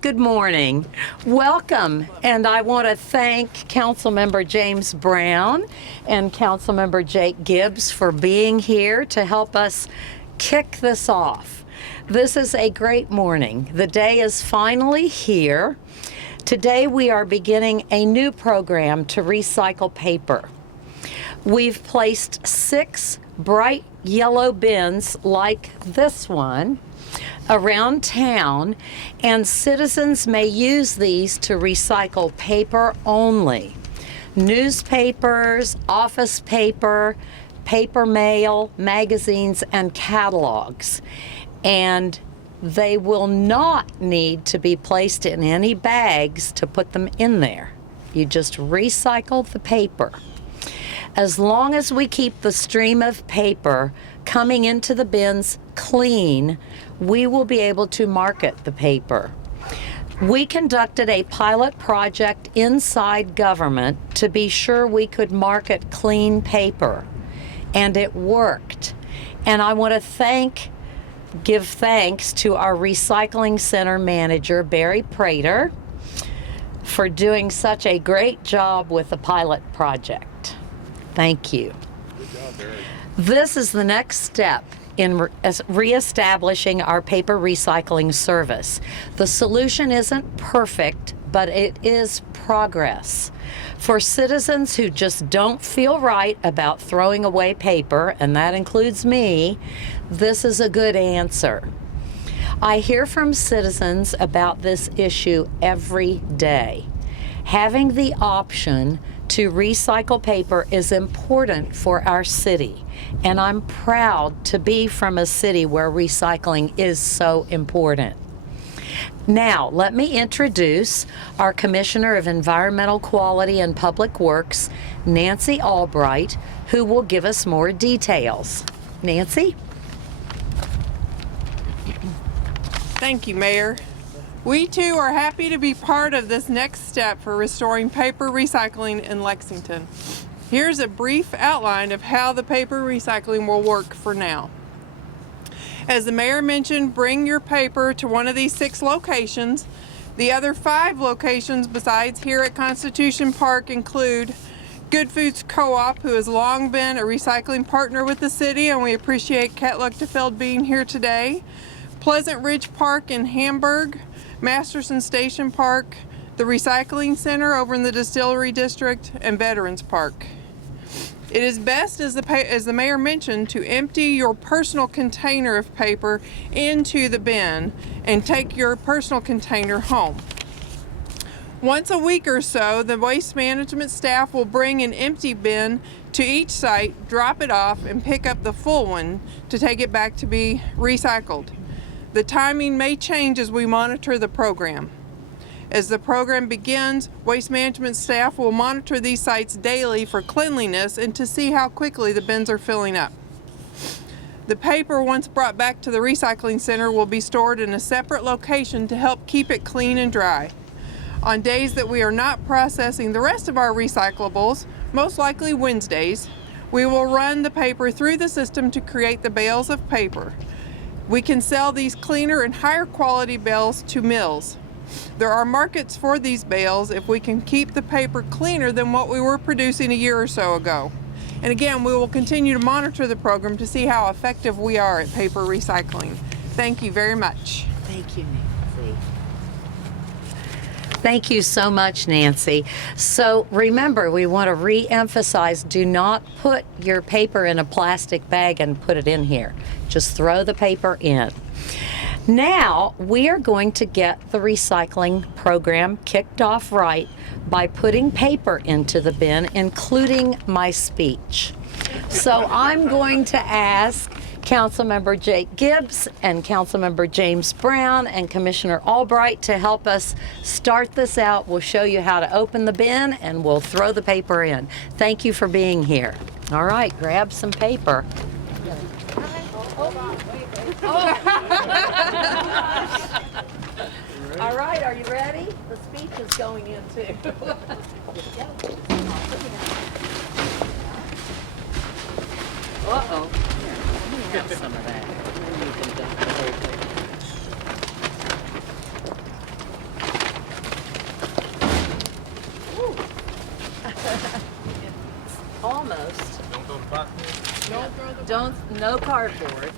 Good morning. Welcome. And I want to thank Councilmember James Brown and Councilmember Jake Gibbs for being here to help us kick this off. This is a great morning. The day is finally here. Today we are beginning a new program to recycle paper. We've placed 6 bright yellow bins like this one around town, and citizens may use these to recycle paper only. Newspapers, office paper, paper mail, magazines, and catalogs. And they will not need to be placed in any bags to put them in there. You just recycle the paper. As long as we keep the stream of paper coming into the bins clean, we will be able to market the paper. We conducted a pilot project inside government to be sure we could market clean paper, and it worked. And I want to give thanks to our recycling center manager, Barry Prater, for doing such a great job with the pilot project. Thank you. Good job, Barry. This is the next step in reestablishing our paper recycling service. The solution isn't perfect, but it is progress. For citizens who just don't feel right about throwing away paper, and that includes me, this is a good answer. I hear from citizens about this issue every day. Having the option to recycle paper is important for our city, and I'm proud to be from a city where recycling is so important. Now, let me introduce our Commissioner of Environmental Quality and Public Works, Nancy Albright, who will give us more details. Nancy? Thank you, Mayor. We too are happy to be part of this next step for restoring paper recycling in Lexington. Here's a brief outline of how the paper recycling will work for now. As the Mayor mentioned, bring your paper to one of these 6 locations. The other 5 locations besides here at Constitution Park include Good Foods Co-op, who has long been a recycling partner with the city, and we appreciate Kat Luchtefeld being here today. Pleasant Ridge Park in Hamburg, Masterson Station Park, the Recycling Center over in the Distillery District, and Veterans Park. It is best, as the Mayor mentioned, to empty your personal container of paper into the bin and take your personal container home. Once a week or so, the waste management staff will bring an empty bin to each site, drop it off, and pick up the full one to take it back to be recycled. The timing may change as we monitor the program. As the program begins, waste management staff will monitor these sites daily for cleanliness and to see how quickly the bins are filling up. The paper, once brought back to the recycling center, will be stored in a separate location to help keep it clean and dry. On days that we are not processing the rest of our recyclables, most likely Wednesdays, we will run the paper through the system to create the bales of paper. We can sell these cleaner and higher quality bales to mills. There are markets for these bales if we can keep the paper cleaner than what we were producing a year or so ago. And again, we will continue to monitor the program to see how effective we are at paper recycling. Thank you very much. Thank you, Nancy. Thank you so much, Nancy. So remember, we want to re-emphasize, do not put your paper in a plastic bag and put it in here. Just throw the paper in. Now, we are going to get the recycling program kicked off right by putting paper into the bin, including my speech. So I'm going to ask Councilmember Jake Gibbs and Councilmember James Brown and Commissioner Albright to help us start this out. We'll show you how to open the bin and we'll throw the paper in. Thank you for being here. All right, grab some paper. All right, are you ready? The speech is going in too. Uh-oh. Let me have some of that. And then you can dump the whole thing. Almost. Don't throw the box in. Don't throw the Don't, no cardboard.